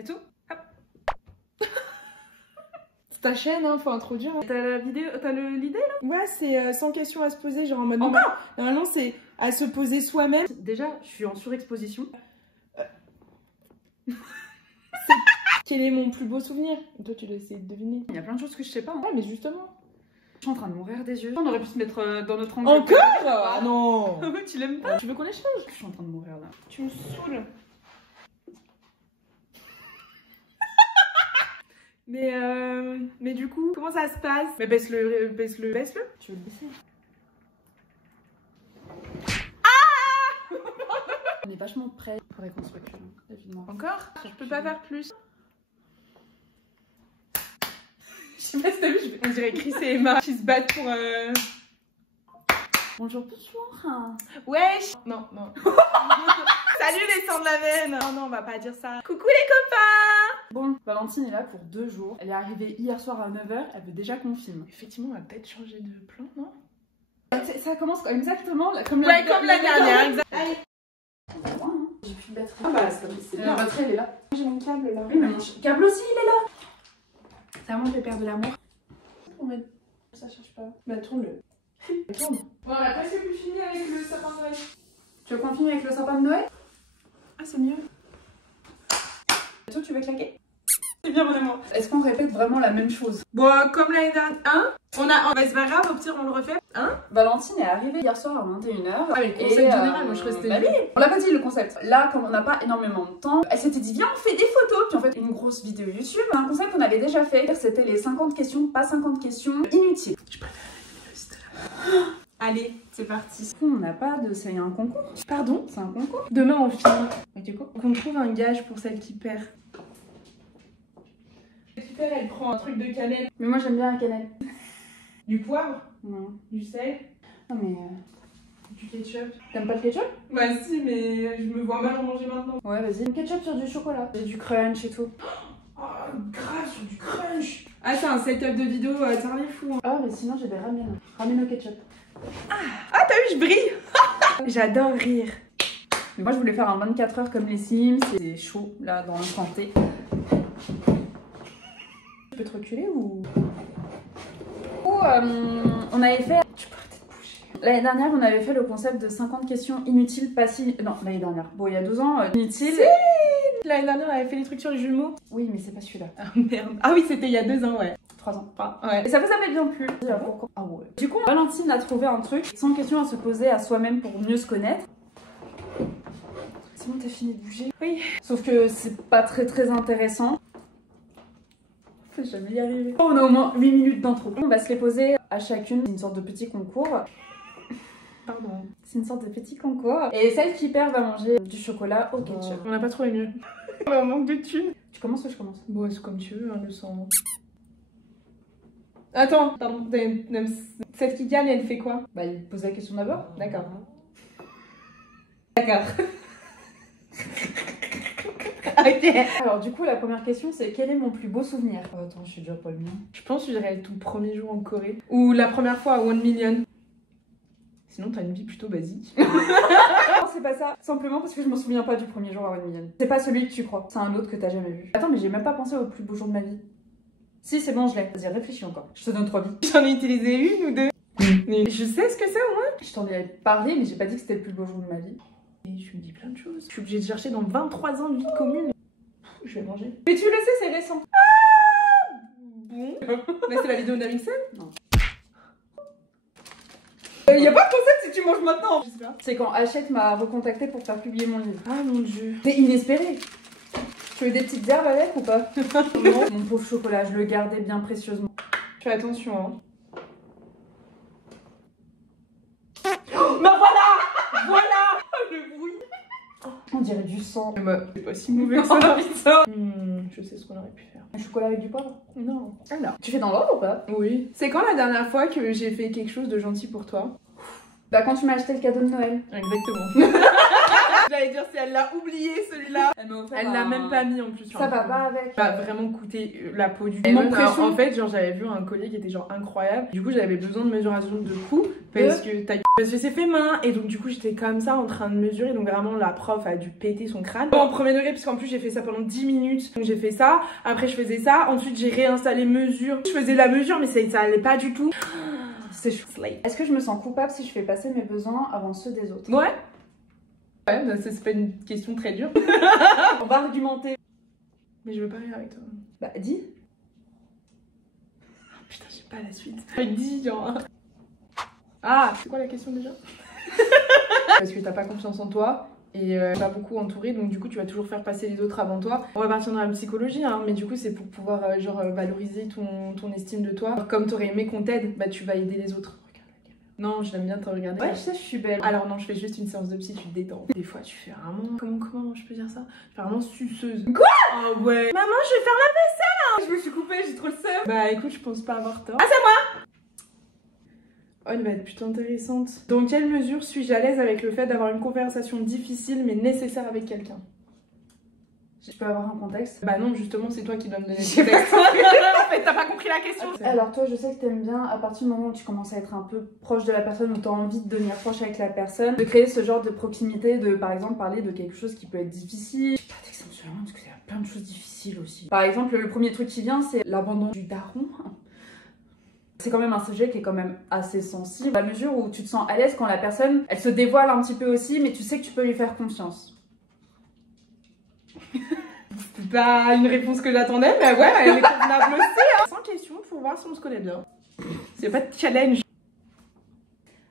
Et tout. Hop. C'est ta chaîne, hein, faut introduire. T'as la vidéo, t'as l'idée là? Ouais, c'est 100 questions à se poser, genre en mode... Encore? Normalement, c'est à se poser soi-même. Déjà, je suis en surexposition. Quel est mon plus beau souvenir? Toi, tu dois essayer de deviner. Il y a plein de choses que je sais pas. Hein. Ouais, mais justement. Je suis en train de mourir des yeux. On aurait pu se mettre dans notre angle. Encore? Ah non. Tu l'aimes pas? Tu veux qu'on échange? Je suis en train de mourir là. Tu me saoules. Mais du coup, comment ça se passe? Mais baisse-le. Tu veux le baisser? On est vachement près. Faudrait qu'on se recule, évidemment. Encore? Je peux pas faire plus. Je sais pas si t'as vu, on dirait Chris et Emma qui se battent pour... Bonjour. Bonjour. Wesh. Non. Salut les sangs de la veine. Non, on va pas dire ça. Coucou les copains. Bon, Valentine est là pour 2 jours. Elle est arrivée hier soir à 9 h. Elle veut déjà qu'on filme. Effectivement, on va peut-être changer de plan, non? Ça commence exactement comme la dernière. Exact. Allez. J'ai plus de batterie. Ah bah, c'est bien. La batterie, elle est là. J'ai mon câble là. Oui, mais mon câble aussi, il est là. Ça montre les pères de l'amour. Ça cherche pas. Bah, tourne-le. Tourne. Bon, on a presque plus fini avec le sapin de Noël. Tu veux qu'on finisse avec le sapin de Noël? Ah, c'est mieux. Et toi, tu veux claquer? C'est bien vraiment. Est-ce qu'on répète vraiment la même chose? Bon, comme l'année dernière. Hein? C'est pas grave, au pire, on le refait. Hein? Valentine est arrivée hier soir à 21 h. Ah, mais le concept général, moi je restais. Bah oui, on l'a pas dit le concept. Là, comme on n'a pas énormément de temps, elle s'était dit, viens, on fait des photos. Puis en fait, une grosse vidéo YouTube. Un concept qu'on avait déjà fait. C'était les 50 questions, pas 50 questions inutiles. Je préfère la vidéo, c'était là. Allez, c'est parti. On n'a pas de. C'est un concours. Pardon? C'est un concours. Demain, on filme. Et du coup, Qu'on trouve un gage pour celle qui perd. Celle qui perd, elle prend un truc de cannelle. mais moi j'aime bien la cannelle. Du poivre, Non. du sel, Non mais. du ketchup. T'aimes pas le ketchup? Bah si, mais je me vois mal en manger maintenant. Ouais, vas-y. Ketchup sur du chocolat. Et du crunch et tout. Oh, grave sur du crunch. Ah, c'est un setup de vidéo Charlie fou. Hein. Ah, mais sinon j'ai des ramen. Ramen au ketchup. Ah, t'as vu, je brille. J'adore rire. Mais moi je voulais faire un 24 h comme les Sims. C'est chaud là dans l'instant T. Tu peux te reculer ou... On avait fait. Tu peux peut-être bouger. L'année dernière, on avait fait le concept de 50 questions inutiles, pas si. Non, l'année dernière. Bon, il y a 2 ans, inutiles. Si. L'année dernière, on avait fait les trucs sur les jumeaux. Oui, mais c'est pas celui-là. Ah merde. Ah oui, c'était il y a 2 ans, ouais. 3 ans. Ah, ouais. Et ça vous avait bien plu. Ah ouais. Du coup, Valentine a trouvé un truc 100 questions à se poser à soi-même pour mieux se connaître. C'est bon, t'as fini de bouger? Oui. Sauf que c'est pas très intéressant. Faut jamais y arriver. On a au moins 8 minutes d'intro. On va se les poser à chacune. C'est une sorte de petit concours. Pardon. C'est une sorte de petit concours. Et celle qui perd va manger du chocolat au ketchup. On n'a pas trouvé mieux. On a un manque de thunes. Tu commences ou je commence? Bon, c'est comme tu veux, hein, le sang. Attends, pardon. Celle qui gagne, elle fait quoi? Bah, il pose la question d'abord. D'accord. D'accord. Ok. Alors, du coup, la première question, c'est quel est mon plus beau souvenir? Attends, je suis déjà pas le mien. Je pense que je dirais le tout premier jour en Corée. Ou la première fois à 1 million. Sinon, t'as une vie plutôt basique. Non, c'est pas ça. Simplement parce que je m'en souviens pas du premier jour à 1 million. C'est pas celui que tu crois. C'est un autre que t'as jamais vu. Attends, mais j'ai même pas pensé au plus beau jour de ma vie. Si, c'est bon, je l'ai. Vas-y, réfléchis encore. Je te donne 3 vies. J'en ai utilisé une ou 2. Mais je sais ce que c'est au moins. Je t'en ai parlé, mais j'ai pas dit que c'était le plus beau jour de ma vie. Et je me dis plein de choses. Je suis obligée de chercher dans 23 ans de vie commune. Je vais manger. Mais tu le sais, c'est récent. Bon. Mais c'est la vidéo d'Amixem? Non. Y a pas de concept si tu manges maintenant. Je sais pas. C'est quand Hachette m'a recontacté pour faire publier mon livre. Ah mon dieu. C'est inespéré. Tu veux des petites herbes avec ou pas? Non. Mon pauvre chocolat, je le gardais bien précieusement. Fais attention, hein. Oh, bah voilà. Voilà. Le bruit. On dirait du sang. Bah, c'est pas si mauvais que ça, putain. Je sais ce qu'on aurait pu faire. Un chocolat avec du poivre? Non. Alors. Tu fais dans l'ordre ou pas? Oui. C'est quand la dernière fois que j'ai fait quelque chose de gentil pour toi? Bah quand tu m'as acheté le cadeau de Noël. Exactement. J'allais dire si elle l'a oublié celui-là. Elle l'a même pas mis en plus. Ça va pas avec. Ça va vraiment coûter la peau du Mon pression. En fait, genre j'avais vu un collier qui était genre incroyable. Du coup, j'avais besoin de mesuration de cou parce que c'est fait main et donc du coup j'étais comme ça en train de mesurer. Donc vraiment la prof a dû péter son crâne. En premier degré puisqu'en plus j'ai fait ça pendant 10 minutes. Donc j'ai fait ça. Après je faisais ça. Ensuite j'ai réinstallé mesure. Je faisais la mesure mais ça allait pas du tout. C'est chou. Est-ce que je me sens coupable si je fais passer mes besoins avant ceux des autres? Ouais. Ouais, bah, c'est pas une question très dure. On va argumenter. Mais je veux pas rire avec toi. Bah dis. Oh, putain, j'ai pas la suite. Dis genre. Ah, c'est quoi la question déjà? Parce que t'as pas confiance en toi et pas beaucoup entouré, donc du coup tu vas toujours faire passer les autres avant toi. On va partir dans la psychologie, hein, mais du coup c'est pour pouvoir valoriser ton estime de toi. Comme t'aurais aimé qu'on t'aide, bah tu vas aider les autres. Non, je l'aime bien te regarder. Ouais, je sais, je suis belle. Alors non, je fais juste une séance de psy, tu te détends. Des fois, tu fais vraiment... Comment je peux dire ça? Tu fais vraiment suceuse. Quoi? Oh ouais. Maman, je vais faire la vaisselle. Je me suis coupée, j'ai trop le seum. Bah écoute, je pense pas avoir tort. Ah, c'est moi! Oh, elle va être plutôt intéressante. Dans quelle mesure suis-je à l'aise avec le fait d'avoir une conversation difficile mais nécessaire avec quelqu'un? Je peux avoir un contexte? Bah non, justement, c'est toi qui dois me donner le contexte. En fait, t'as pas compris la question. Alors toi, je sais que t'aimes bien, à partir du moment où tu commences à être un peu proche de la personne, où t'as envie de devenir proche avec la personne, de créer ce genre de proximité, de par exemple parler de quelque chose qui peut être difficile. J'ai pas d'exemple sur la main parce qu'il y a plein de choses difficiles aussi. Par exemple, le premier truc qui vient, c'est l'abandon du daron. C'est quand même un sujet qui est quand même assez sensible, à la mesure où tu te sens à l'aise quand la personne, elle se dévoile un petit peu aussi, mais tu sais que tu peux lui faire confiance. C'est pas une réponse que j'attendais, mais ouais, elle est convenable aussi. Hein. 100 questions pour voir si on se connaît bien. C'est pas de challenge.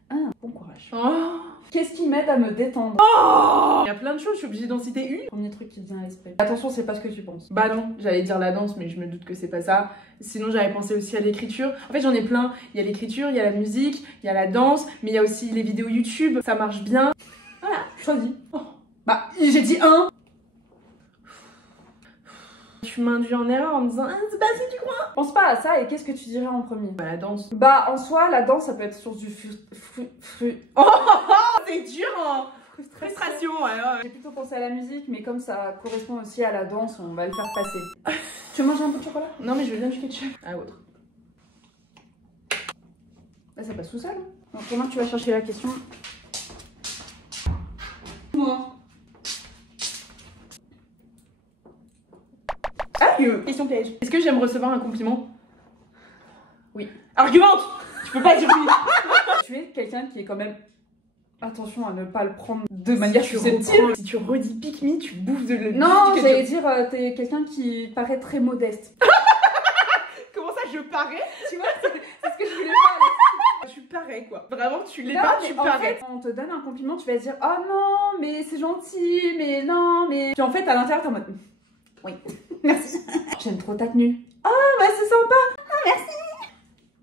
Ah, bon courage. Oh. Qu'est-ce qui m'aide à me détendre? Oh, il y a plein de choses, je suis obligée d'en citer une. Premier truc qui vient à l'esprit. Attention, c'est pas ce que tu penses. Bah non, j'allais dire la danse, mais je me doute que c'est pas ça. Sinon, j'avais pensé aussi à l'écriture. En fait, j'en ai plein. Il y a l'écriture, il y a la musique, il y a la danse, mais il y a aussi les vidéos YouTube. Ça marche bien. Voilà, choisis. Oh. Bah, j'ai dit un. Tu m'induis en erreur en me disant ah, c'est pas si tu crois. Pense pas à ça et qu'est-ce que tu dirais en premier? Bah la danse. Bah en soi, la danse ça peut être source du Oh, c'est dur hein. Frustration, ouais. J'ai plutôt pensé à la musique, mais comme ça correspond aussi à la danse, on va le faire passer. Tu veux manger un peu de chocolat? Non mais je veux bien du ketchup. Ah autre. Là ça passe tout seul. Donc comment tu vas chercher la question? Moi. Question piège. Est-ce que j'aime recevoir un compliment? Oui. Argumente. Tu peux pas dire oui. Tu es quelqu'un qui est quand même... Attention à ne pas le prendre de manière susceptible. Si tu redis pick me, tu bouffes de le... Non, j'allais dire, t'es quelqu'un qui paraît très modeste. Comment ça, je parais? Tu vois, c'est ce que je voulais pas là. Tu parais quoi. Vraiment, tu l'es pas, tu parais. En fait, on te donne un compliment, tu vas dire « Oh non, mais c'est gentil, mais non, mais... » Puis en fait, à l'intérieur, t'es en mode « Oui, merci. J'aime trop ta tenue. Oh, bah c'est sympa. Ah, merci. »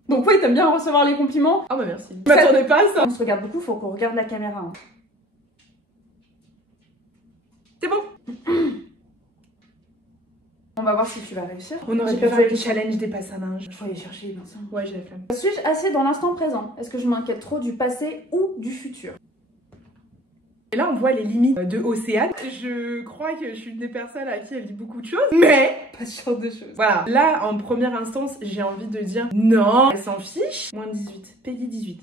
Donc oui, t'aimes bien recevoir les compliments. Ah bah merci. Je m'attendais pas à ça. On se regarde beaucoup, faut qu'on regarde la caméra. Hein. C'est bon. On va voir si tu vas réussir. On aurait pu faire le challenge des passes à linge. Je vais aller chercher Vincent. Ouais, j'ai la flemme. Suis-je assez dans l'instant présent? Est-ce que je m'inquiète trop du passé ou du futur? Et là, on voit les limites de Océane. Je crois que je suis une des personnes à qui elle dit beaucoup de choses, mais pas ce genre de choses. Voilà. Là, en première instance, j'ai envie de dire non, elle s'en fiche. Moins de 18. Peggy 18.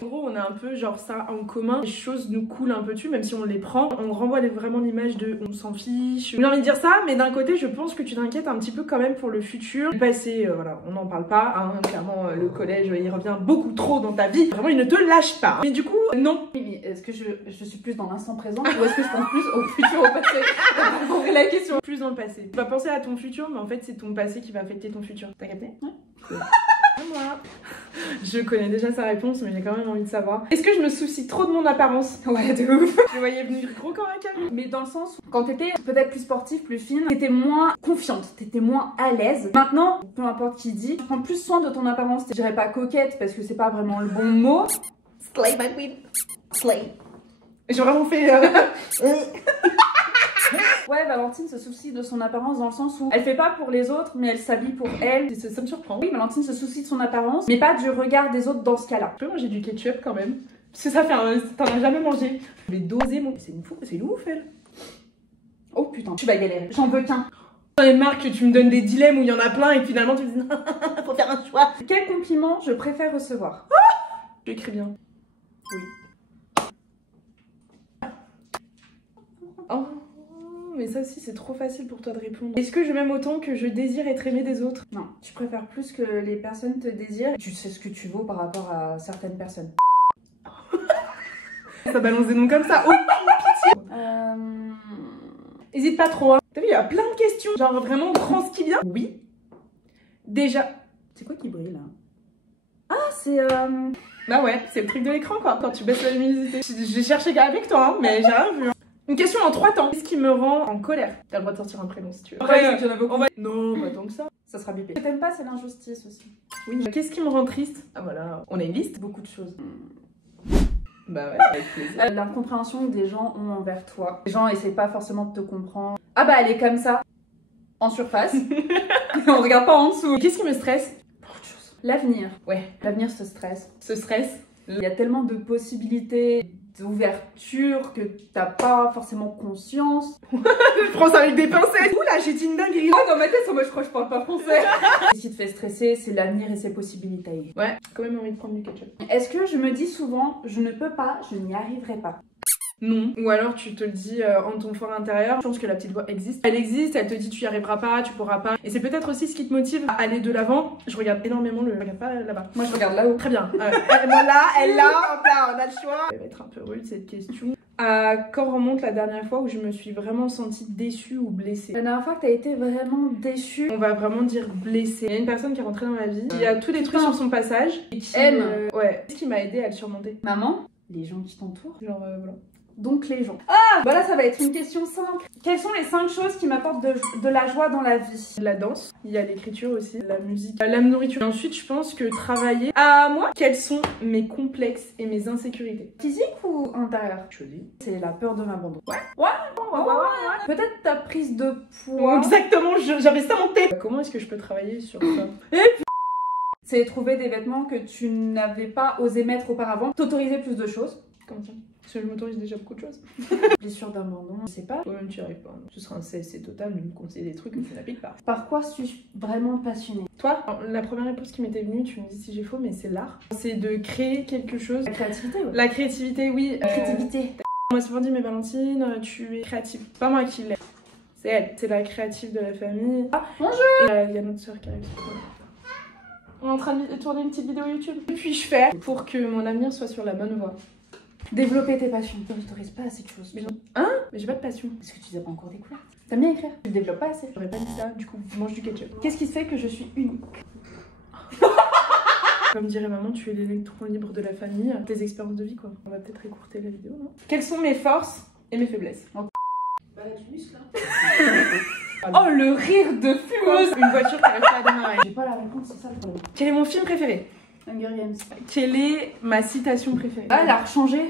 En gros, on a un peu genre ça en commun. Les choses nous coulent un peu dessus, même si on les prend. On renvoie vraiment l'image de on s'en fiche. J'ai envie de dire ça, mais d'un côté, je pense que tu t'inquiètes un petit peu quand même pour le futur. Le passé, voilà, on n'en parle pas. Hein. Clairement, le collège, il revient beaucoup trop dans ta vie. Vraiment, il ne te lâche pas. Mais du coup, non. Mais est-ce que je suis plus dans l'instant présent ou est-ce que je pense plus au futur, au passé? Pour la question. Plus dans le passé. Tu vas penser à ton futur, mais en fait, c'est ton passé qui va affecter ton futur. T'as capté? Ouais. Moi. Je connais déjà sa réponse, mais j'ai quand même envie de savoir. Est-ce que je me soucie trop de mon apparence? Ouais, de ouf. Je le voyais venir gros comme un camion. Mais dans le sens où, quand t'étais peut-être plus sportive, plus fine, t'étais moins confiante, t'étais moins à l'aise. Maintenant, peu importe qui dit, tu prends plus soin de ton apparence. Je dirais pas coquette parce que c'est pas vraiment le bon mot. Slay my queen. Slay. J'ai vraiment fait... Ouais, Valentine se soucie de son apparence dans le sens où elle fait pas pour les autres, mais elle s'habille pour elle. Ça me surprend. Oui, Valentine se soucie de son apparence, mais pas du regard des autres dans ce cas-là. Je peux manger du ketchup quand même. Parce que ça fait t'en as jamais mangé. Je vais doser mon... C'est une fou, c'est une ouf elle. Oh putain, tu vas galérer. J'en veux qu'un. J'en ai marre que tu me donnes des dilemmes où il y en a plein et que finalement tu me dis non, faut faire un choix. Quel compliment je préfère recevoir? Tu écris bien. Oui. Oh, mais ça aussi c'est trop facile pour toi de répondre. Est-ce que je m'aime autant que je désire être aimée des autres? Non, tu préfères plus que les personnes te désirent. Tu sais ce que tu vaux par rapport à certaines personnes. Ça balance des noms comme ça. Oh, pitié. Hésite pas trop, hein. T'as vu, il y a plein de questions. Genre vraiment grand ce qui vient. Oui. Déjà. C'est quoi qui brille là? Ah, c'est Bah ouais, c'est le truc de l'écran quoi. Quand tu baisses la luminosité. J'ai cherché avec toi, hein, mais j'ai rien vu. Hein. Une question en 3 temps. Qu'est-ce qui me rend en colère? T'as le droit de sortir un prénom si tu veux. Après, il y en a beaucoup. Non, pas tant que ça. Ça sera bipé. Ce que t'aimes pas, c'est l'injustice aussi. Oui. Qu'est-ce qui me rend triste? Ah voilà, on a une liste. Beaucoup de choses. Bah ouais, avec plaisir. L'incompréhension que des gens ont envers toi. Les gens essaient pas forcément de te comprendre. Ah bah elle est comme ça. En surface. On regarde pas en dessous. Qu'est-ce qui me stresse? Beaucoup de choses. L'avenir. Ouais. L'avenir te stresse. Ce stress. Il y a tellement de possibilités, d'ouverture que t'as pas forcément conscience. Je prends ça avec des pincettes. Oula, j'ai dit une dinguerie. Oh, dans ma tête, moi je crois que je parle pas français. Ce qui te fait stresser, c'est l'avenir et ses possibilités. Ouais, quand même envie de prendre du ketchup. Est-ce que je me dis souvent, je ne peux pas, je n'y arriverai pas? Non. Ou alors tu te le dis en ton fort intérieur. Je pense que la petite voix existe. Elle existe, elle te dit tu y arriveras pas, tu pourras pas. Et c'est peut-être aussi ce qui te motive à aller de l'avant. Je regarde énormément le... Je regarde pas là-bas. Moi je regarde là-haut. Très bien. Moi là, elle là, hop là, on a le choix. Elle va être un peu rude cette question. À quand remonte la dernière fois où je me suis vraiment sentie déçue ou blessée? La dernière fois que t'as été vraiment déçue. On va vraiment dire blessée. Il y a une personne qui est rentrée dans ma vie, qui a tout détruit sur son passage. Et qui aime. Ouais. Ce qui m'a aidé à le surmonter. Maman, les gens qui t'entourent. Genre voilà. Donc les gens. Ah, voilà, ça va être une question simple. Quelles sont les 5 choses qui m'apportent de la joie dans la vie? La danse, il y a l'écriture aussi, la musique, la nourriture. Et ensuite, je pense que travailler à moi. Quels sont mes complexes et mes insécurités? Physique ou intérieur? Choisis. C'est la peur de l'abandon. Ouais. Peut-être ta prise de poids. Exactement, j'avais ça en tête. Comment est-ce que je peux travailler sur ça? C'est trouver des vêtements que tu n'avais pas osé mettre auparavant. T'autoriser plus de choses. Comment ça? Parce que je m'autorise déjà beaucoup de choses. Blessure d'abandon, je sais pas. Toi-même, tu n'y arrives pas. Ce sera un CSC total de me conseiller des trucs que tu n'appliques pas. Par quoi suis-je vraiment passionnée? Toi, la première réponse qui m'était venue, tu me dis si j'ai faux, mais c'est l'art. C'est de créer quelque chose. La créativité, ouais. La créativité, oui. La créativité. On m'a souvent dit, mais Valentine, tu es créative. Pas moi qui l'ai. C'est elle. C'est la créative de la famille. Ah, bonjour! Il y a notre soeur qui arrive. On est en train de tourner une petite vidéo YouTube. Que puis-je faire pour que mon avenir soit sur la bonne voie? Développer tes passions. Tu n'autorises pas assez de choses. Hein? Mais j'ai pas de passion. Est-ce que tu les as pas encore découvertes? T'aimes bien écrire? Tu le développes pas assez. J'aurais pas dit ça, du coup, mange du ketchup. Qu'est-ce qui fait que je suis unique? Comme dirait maman, tu es l'électron libre de la famille. Tes expériences de vie, quoi. On va peut-être écourter la vidéo, non? Quelles sont mes forces et mes faiblesses? Bah, du muscle, hein. Oh, le rire de fumeuse! Une voiture qui arrive pas à démarrer. J'ai pas la réponse, c'est ça le problème. Quel est mon film préféré? Hunger Games. Quelle est ma citation préférée? Ah, elle a rechangé.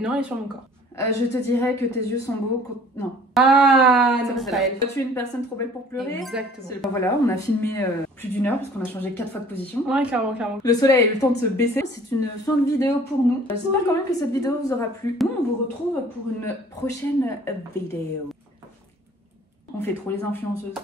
Non, elle est sur mon corps. Je te dirais que tes yeux sont beaux. Non. Ah, Ça non, va, c'est pas elle. Tu es une personne trop belle pour pleurer. Exactement. Voilà, on a filmé plus d'1 heure parce qu'on a changé 4 fois de position. Ouais, clairement, clairement. Le soleil a eu le temps de se baisser. C'est une fin de vidéo pour nous. J'espère quand même que cette vidéo vous aura plu. Nous, on vous retrouve pour une prochaine vidéo. On fait trop les influenceuses.